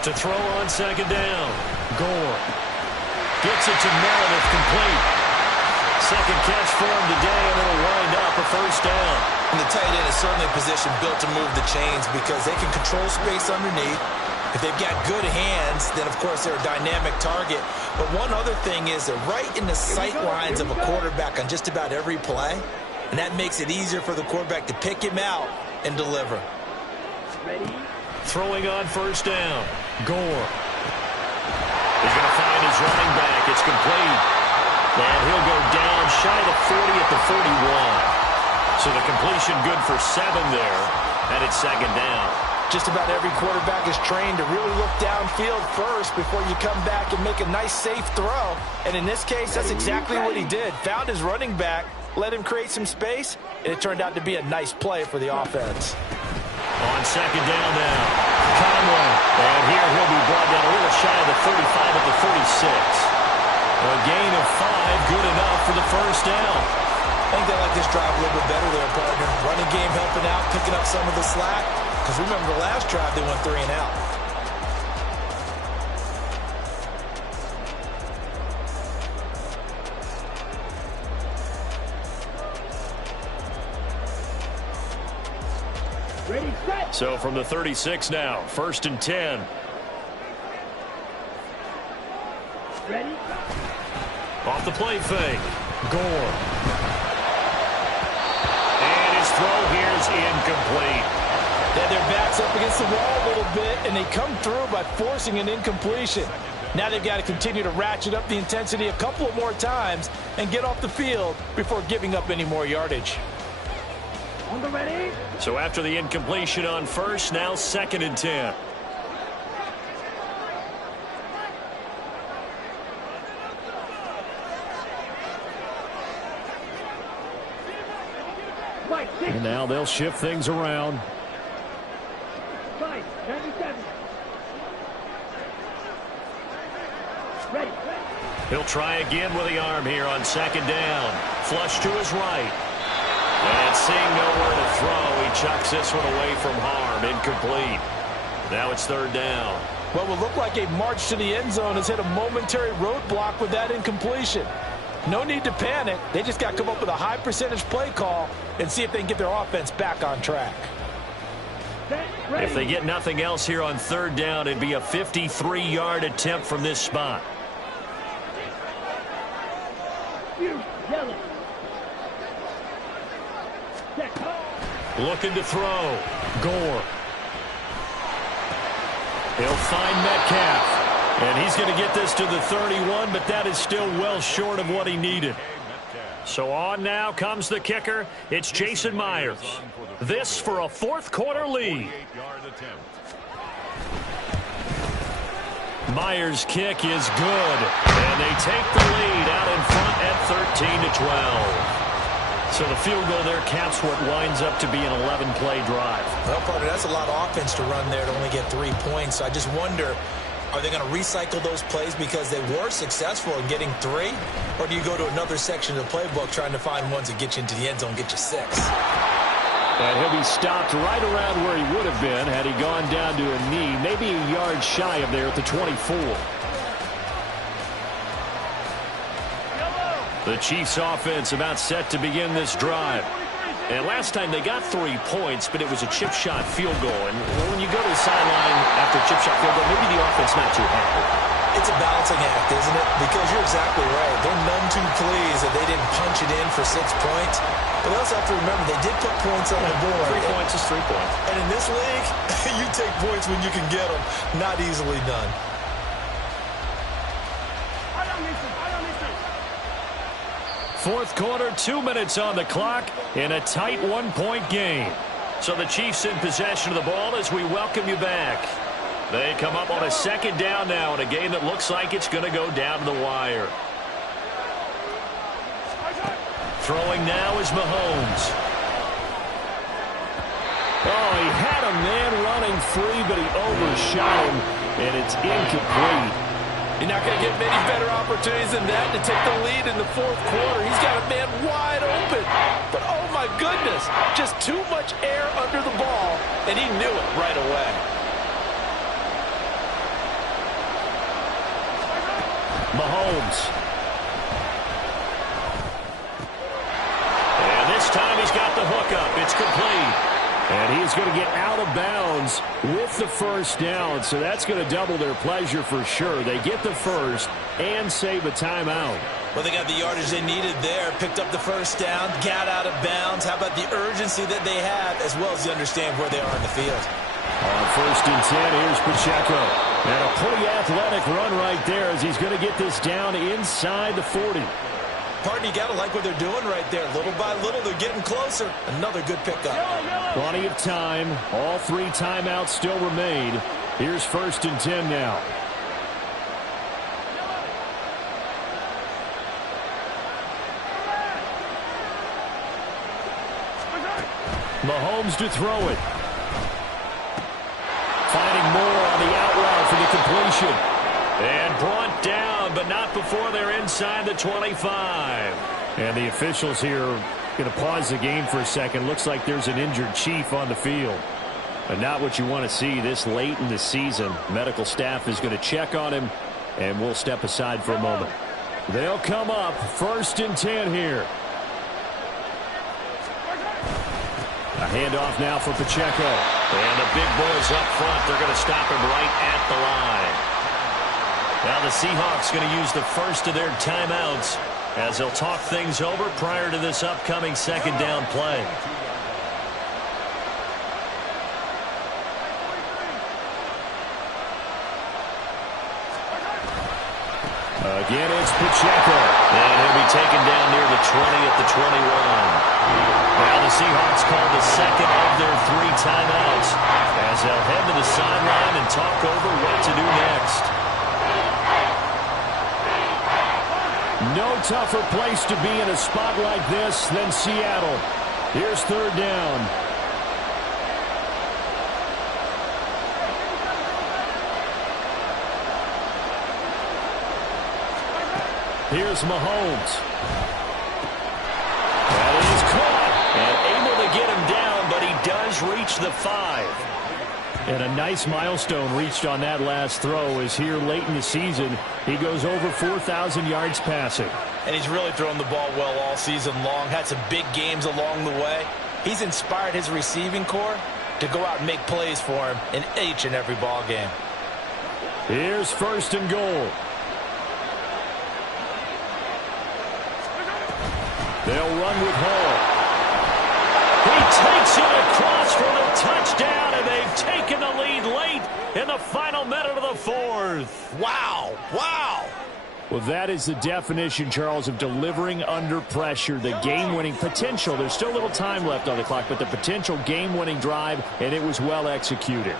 To throw on 2nd down. Gore. Gets it to Meredith, complete. 2nd catch for him today, and it'll wind up a first down. And the tight end is certainly a position built to move the chains because they can control space underneath. If they've got good hands, then, of course, they're a dynamic target. But one other thing is they're right in the sight lines of a quarterback on just about every play, and that makes it easier for the quarterback to pick him out and deliver. Ready. Throwing on 1st down. Gore. He's going to find his running back. It's complete. And he'll go down shy of the 40 at the 41. So the completion good for 7 there. And it's 2nd down. Just about every quarterback is trained to really look downfield first before you come back and make a nice, safe throw. And in this case, that's exactly what he did. Found his running back, let him create some space, and it turned out to be a nice play for the offense. On 2nd down now, Conway. And here he'll be brought down a little shy of the 35 at the 46. A gain of 5, good enough for the first down. I think they like this drive a little bit better there, partner. Running game helping out, picking up some of the slack. Because remember the last drive, they went 3 and out. Ready, set. So from the 36 now, 1st and 10. Ready. Off the play fake. Gore. And his throw here is incomplete. They had their backs up against the wall a little bit, and they come through by forcing an incompletion. Now they've got to continue to ratchet up the intensity a couple of more times and get off the field before giving up any more yardage. On the ready. So after the incompletion on 1st, now 2nd and 10. And now they'll shift things around. 97. Ready. He'll try again with the arm here on 2nd down. Flush to his right. And seeing nowhere to throw, he chucks this one away from harm. Incomplete. Now it's 3rd down. What will look like a march to the end zone has hit a momentary roadblock with that incompletion. No need to panic. They just got to come up with a high percentage play call and see if they can get their offense back on track. If they get nothing else here on 3rd down, it'd be a 53-yard attempt from this spot. Yellow. Check. Looking to throw. Gore. He'll find Metcalf. And he's going to get this to the 31, but that is still well short of what he needed. So on now comes the kicker. It's Jason Myers. This for a fourth-quarter lead. Myers' kick is good. And they take the lead out in front at 13-12. So the field goal there caps what winds up to be an 11-play drive. Well, partner, that's a lot of offense to run there to only get 3 points. So I just wonder, are they going to recycle those plays because they were successful in getting 3? Or do you go to another section of the playbook trying to find ones that get you into the end zone, get you 6? And he'll be stopped right around where he would have been had he gone down to a knee, maybe a yard shy of there at the 24. The Chiefs offense about set to begin this drive. And last time they got 3 points, but it was a chip shot field goal. And when you go to the sideline after a chip shot field goal, maybe the offense not too happy. It's a balancing act, isn't it? Because you're exactly right. They're none too pleased that they didn't punch it in for 6 points. But they also have to remember they did put points on the board. 3 points is 3 points. And in this league, you take points when you can get them. Not easily done. Fourth quarter, 2 minutes on the clock in a tight 1-point game. So the Chiefs in possession of the ball as we welcome you back. They come up on a second down now in a game that looks like it's going to go down to the wire. Throwing now is Mahomes. Oh, he had a man running free, but he overshot him, and it's incomplete. You're not going to get many better opportunities than that to take the lead in the fourth quarter. He's got a man wide open. But, oh, my goodness, just too much air under the ball, and he knew it right away. Mahomes. And this time he's got the hook up. It's complete. And he's going to get out of bounds with the first down. So that's going to double their pleasure for sure. They get the first and save a timeout. Well, they got the yardage they needed there, picked up the first down, got out of bounds. How about the urgency that they have, as well as they understand where they are in the field? On 1st and 10, here's Pacheco. And a pretty athletic run right there as he's going to get this down inside the 40. Partner, you got to like what they're doing right there. Little by little, they're getting closer. Another good pickup. Plenty of time. All 3 timeouts still remain. Here's 1st and 10 now. Mahomes to throw it. Finding more on the out route for the completion. And brought down, but not before they're inside the 25. And the officials here are going to pause the game for a second. Looks like there's an injured Chief on the field. But not what you want to see this late in the season. Medical staff is going to check on him, and we'll step aside for a moment. They'll come up 1st and 10 here. A handoff now for Pacheco. And the big boys up front. They're going to stop him right at the line. Now the Seahawks going to use the first of their timeouts as they'll talk things over prior to this upcoming second down play. Again, it's Pacheco. And he'll be taken down near the 20 at the 21. Now the Seahawks call the second of their 3 timeouts as they'll head to the sideline and talk over what to do next. No tougher place to be in a spot like this than Seattle. Here's 3rd down. Here's Mahomes. That is caught. And able to get him down, but he does reach the 5. And a nice milestone reached on that last throw is here late in the season. He goes over 4,000 yards passing. And he's really thrown the ball well all season long. Had some big games along the way. He's inspired his receiving corps to go out and make plays for him in each and every ball game. Here's 1st and goal. They'll run with Hall. He takes it across for the touchdown, and they've taken the lead late in the final minute of the fourth. Wow. Wow. Well, that is the definition, Charles, of delivering under pressure. The game-winning potential. There's still a little time left on the clock, but the potential game-winning drive, and it was well executed.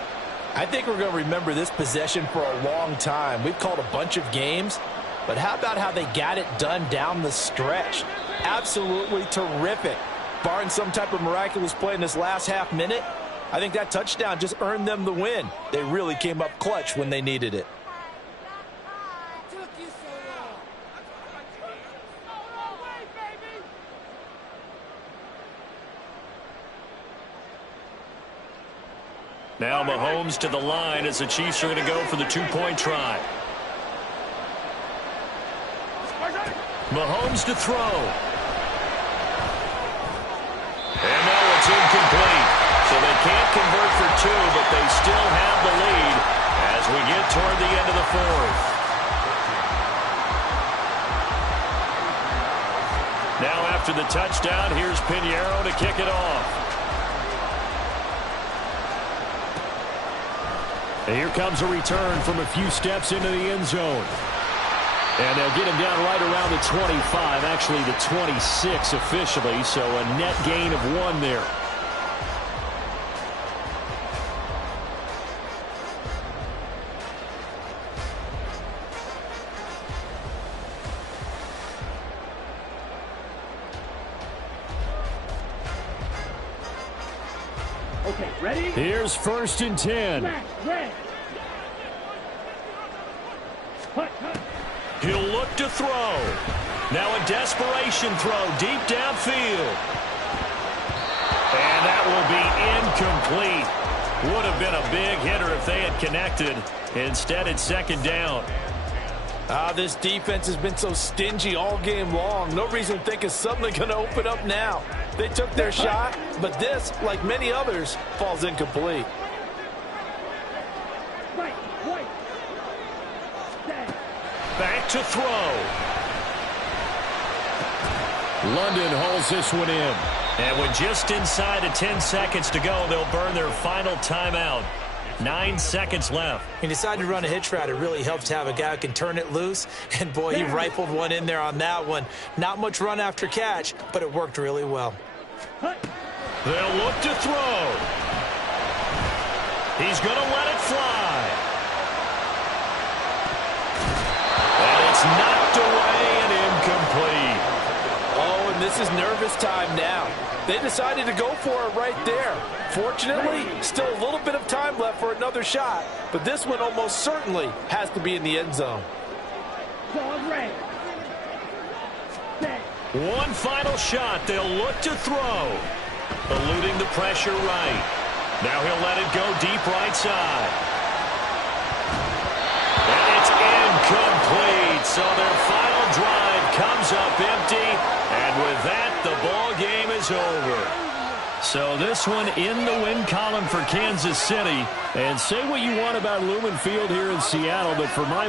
I think we're going to remember this possession for a long time. We've called a bunch of games, but how about how they got it done down the stretch? Absolutely terrific. Barring some type of miraculous play in this last half minute, I think that touchdown just earned them the win. They really came up clutch when they needed it. Now Mahomes to the line as the Chiefs are going to go for the two-point try. Mahomes to throw. And no, it's incomplete. So they can't convert for two, but they still have the lead as we get toward the end of the fourth. Now after the touchdown, here's Pinheiro to kick it off. And here comes a return from a few steps into the end zone. And they'll get him down right around the 25, actually the 26 officially, so a net gain of 1 there. Okay, ready? Here's 1st and 10. Red. Hut. He'll look to throw. Now a desperation throw deep downfield. And that will be incomplete. Would have been a big hitter if they had connected. Instead, it's 2nd down. This defense has been so stingy all game long. No reason to think it's suddenly going to open up now. They took their shot, but this, like many others, falls incomplete. Right. Stand. Back to throw. London hauls this one in. And with just inside of 10 seconds to go, they'll burn their final timeout. 9 seconds left. He decided to run a hitch route. It really helps to have a guy who can turn it loose. And, boy, he rifled one in there on that one. Not much run after catch, but it worked really well. They'll look to throw. He's going to let it fly. And it's knocked away and incomplete. Oh, and this is nervous time now. They decided to go for it right there. Fortunately, still a little bit of time left for another shot, but this one almost certainly has to be in the end zone. Red. Stand. One final shot. They'll look to throw. Eluding the pressure right. Now he'll let it go deep right side. And it's incomplete. So their final drive comes up empty. And with that, the ball game is over. So this one in the win column for Kansas City. And say what you want about Lumen Field here in Seattle, but for my